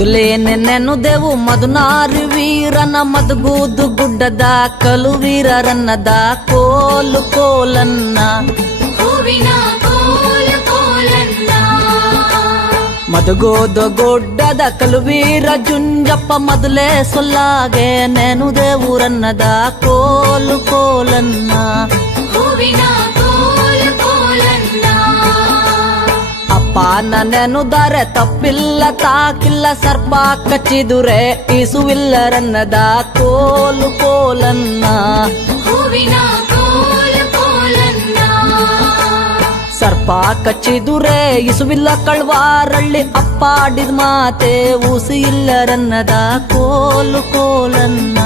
ಮೊದಲೇನೆ ನೆನುದೆವು ಮಧುನಾರಿ ವೀರನ ಮದಗೂದು ಗುಡ್ಡದ ಕಲುವೀರರನ್ನದ ಕೋಲು ಕೋಲನ್ನ ಮದಗೋದು ಗುಡ್ಡದ ಕಲುವೀರ ಜುಂಜಪ್ಪ ಮೊದಲೇ ಸೊಲ್ಲಾಗೆ ನೆನುದೆವುರನ್ನದ ಕೋಲು ಕೋಲನ್ನ ಅಪ್ಪನ ನೆನುದರೆ ತಪ್ಪಿಲ್ಲ ತಾಕಿಲ್ಲ ಸರ್ಪ ಕಚ್ಚಿದುರೆ ಇಸುವಿಲ್ಲರನ್ನದ ಕೋಲು ಕೋಲನ್ನ ಸರ್ಪ ಕಚ್ಚಿದುರೆ ಇಸುವಿಲ್ಲ ಕಳ್ವಾರಳ್ಳಿ ಅಪ್ಪಾಡಿದ ಮಾತೆ ಉಸಿ ಇಲ್ಲರನ್ನದ ಕೋಲು ಕೋಲನ್ನ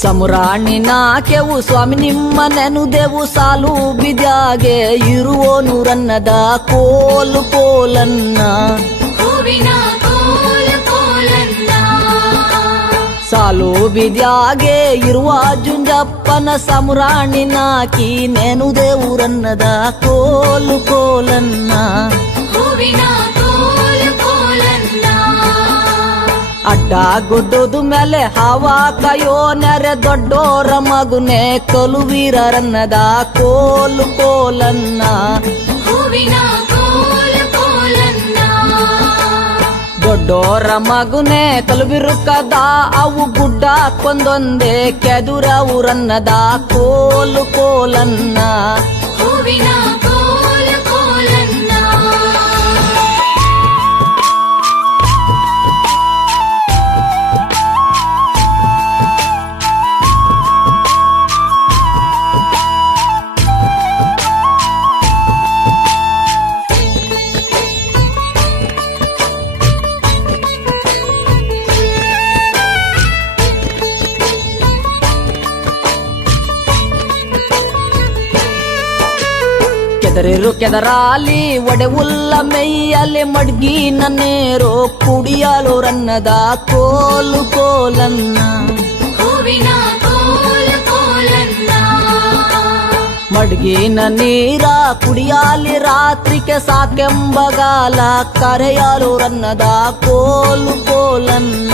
ಸಮುರಾಣಿ ನಾಕೆವು ಸ್ವಾಮಿ ನಿಮ್ಮ ನೆನುದೆವು ಸಾಲು ಬಿದ್ಯಾಗೆ ಇರುವೋನುರನ್ನದ ಕೋಲು ಕೋಲನ್ನ ಸಾಲು ಬಿದ್ಯಾಗೆ ಇರುವ ಜುಂಜಪ್ಪನ ಸಮುರಾಣಿ ನಾಕಿ ನೆನುದೆವುರನ್ನದ ಕೋಲು ಕೋಲನ್ನ ಅಡ್ಡ ಗುಡ್ಡದು ಮೇಲೆ ಹವಾ ಕಯೋ ನೆರೆ ದೊಡ್ಡೋರ ಮಗುನೆ ಕಲುವೀರರನ್ನದ ಕೋಲು ಕೋಲನ್ನ ದೊಡ್ಡೋರ ಮಗುನೆ ಕಲುಬಿರುಕದ ಅವು ಗುಡ್ಡ ಕೊಂದೊಂದೇ ಕೆದುರ ಊರನ್ನದ ಕೋಲು ಕೋಲನ್ನ ಕೆದರಿರು ಕೆದರಾಲಿ ಒಡೆ ಉಲ್ಲ ಮೈಯಲ್ಲಿ ಮಡ್ಗಿನ ನೇರು ಕುಡಿಯಲು ರನ್ನದ ಕೋಲು ಕೋಲನ್ನ ಮಡ್ಗಿನ ನೀರ ಕುಡಿಯಾಲಿ ರಾತ್ರಿಗೆ ಸಾಕೆಂಬಗಾಲ ಕರೆಯಲು ರನ್ನದ ಕೋಲು ಕೋಲನ್ನ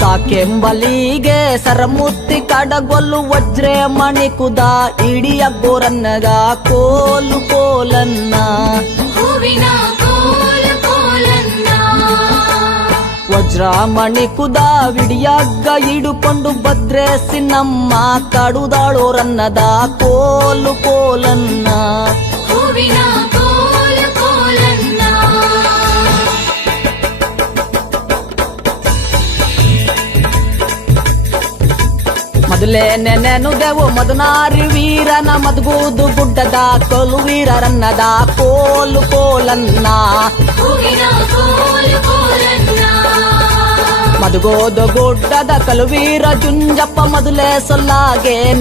ಸಾಕೆಂಬಲಿಗೆ ಸರಮುತ್ತಿ ಕಡಗೊಲ್ಲು ವಜ್ರೆ ಮಣಿಕುದ ಇಡಿಯಗ್ಗೋರನ್ನದ ಕೋಲು ಕೋಲನ್ನ ವಜ್ರ ಮಣಿಕುದ ವಿಡಿಯಗ್ಗ ಹಿಡುಕೊಂಡು ಭದ್ರೇಸಿ ನಮ್ಮ ಕಡುದಾಳೋರನ್ನದ ಕೋಲು ಕೋಲನ್ನ ಮೊದಲೇನೆ ನೆನುದೆವು ಮಧುನಾರಿ ವೀರನ ಮದಗೂದು ಗುಡ್ಡದ ಕಲುವೀರರನ್ನದ ಕೋಲು ಕೋಲನ್ನ ಮದಗೋದು ಗುಡ್ಡದ ಕಲುವೀರ ಜುಂಜಪ್ಪ ಮೊದಲೇ ಸೊಲ್ಲಾಗೆ